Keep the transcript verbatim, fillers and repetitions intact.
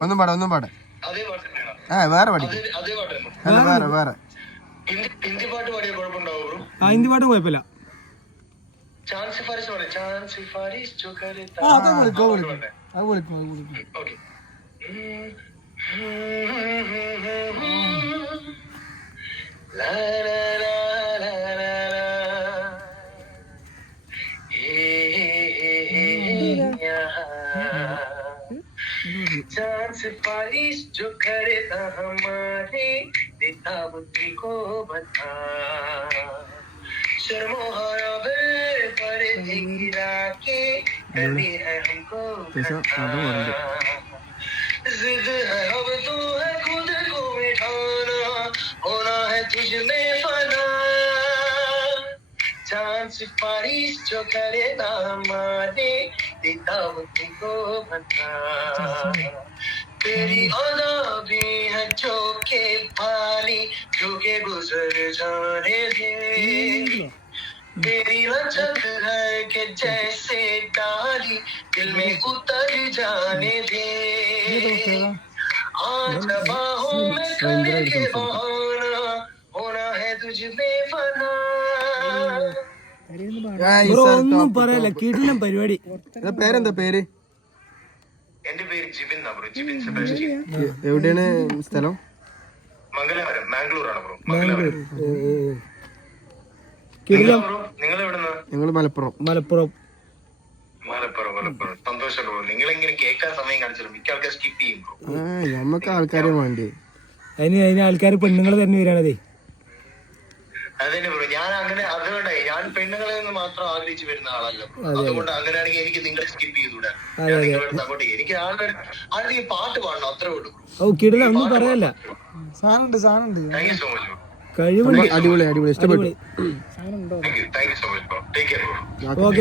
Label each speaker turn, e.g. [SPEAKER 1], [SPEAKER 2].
[SPEAKER 1] ഒന്നും പാടെ ഒന്നും പാടെ ആ വേറെ പഠിക്കും അല്ല വേറെ വേറെ
[SPEAKER 2] ഹിന്ദി പാട്ട് പാടിയ കുഴപ്പമുണ്ടാവോ ബ്രോ?
[SPEAKER 3] ആ ഹിന്ദി പാട്ട് കുഴപ്പമില്ല.
[SPEAKER 2] ചാൻസ് സിഫാരിസ് പാടി ചാൻസ് സിഫാരിസ് जो करे
[SPEAKER 3] ആ അത് വിളിക്കും അത് വിളിക്കും അത് വിളിക്കും അത് വിളിക്കും.
[SPEAKER 2] ഓക്കേ ലാ ലാ ലാ ലാ ലാ ലാ ഏ चांद सिफारिश जो करता हमारे देता बुद्धि को बता शर्मो हया पर गिरा के करती है हमको जिद है अब तू है खुद को मिटाना होना है तुझ में फना चांद सिफारिश जो करे ना हमारे देता बुद्धि को बता तेरी अदा भी है जो के पानी जो के गुजर जाने दे तेरी लचक है कि जैसे डाली दिल में उतर जाने दे आज बाहों में करके बहाना होना है तुझ में फना
[SPEAKER 3] ഒന്നും പറയല്ല കിടിലം പരിപാടി.
[SPEAKER 1] പേരെന്താ പേര്?
[SPEAKER 2] എന്റെ പേര് ജിബിൻ ബ്രോ. ജിബിൻ സെബാസ്റ്റ്യൻ.
[SPEAKER 1] എവിടെയാണ് സ്ഥലം?
[SPEAKER 2] മംഗലാപുരം മാംഗ്ലൂർ ആണ് ബ്രോ. മംഗലാപുരം.
[SPEAKER 3] കിടിലം.
[SPEAKER 2] നിങ്ങൾ എവിടുന്നാ?
[SPEAKER 1] ഞങ്ങള് മലപ്പുറം.
[SPEAKER 3] മലപ്പുറം
[SPEAKER 2] മലപ്പുറം മലപ്പുറം സന്തോഷം ബ്രോ. നിങ്ങൾ എങ്ങനെ കേൾക്കാൻ സമയം കാണിച്ചല്ലോ. മിക്ക ആൾക്കാർ സ്കിപ്പ് ചെയ്യും ബ്രോ.
[SPEAKER 1] ആ നമ്മക്ക് ആൾക്കാരെ വേണ്ടി.
[SPEAKER 3] അതിന് അതിന് ആൾക്കാർ പെണ്ണുങ്ങൾ തന്നെ വരാണതേ.
[SPEAKER 2] അതന്നെ ബ്രോ. ഞാൻ അങ്ങനെ അതുകൊണ്ടായി ഞാൻ പെണ്ണുങ്ങളെ നിന്ന് മാത്രം ആഗ്രഹിച്ചു വരുന്ന ആളല്ല. അതുകൊണ്ട് അങ്ങനെയാണെങ്കിൽ എനിക്ക് നിങ്ങളെ സ്കിപ്പ് ചെയ്തുകൂടാ. സപ്പോർട്ട് ചെയ്യും. എനിക്ക് ആളുടെ ആളുടെ ഈ പാട്ട് പാടണം അത്രേ ഉള്ളൂ.
[SPEAKER 3] ഓ കിടിലം ഒന്നും പറയല്ല.
[SPEAKER 4] സാധനമുണ്ട് സാധനമുണ്ട്
[SPEAKER 2] thank you so much bro.
[SPEAKER 3] കഴിവുണ്ട്.
[SPEAKER 1] അടിപൊളി അടിപൊളി ഇഷ്ടപ്പെട്ടു.
[SPEAKER 2] Thank you thank you so much bro. Take care bro.
[SPEAKER 3] Okay.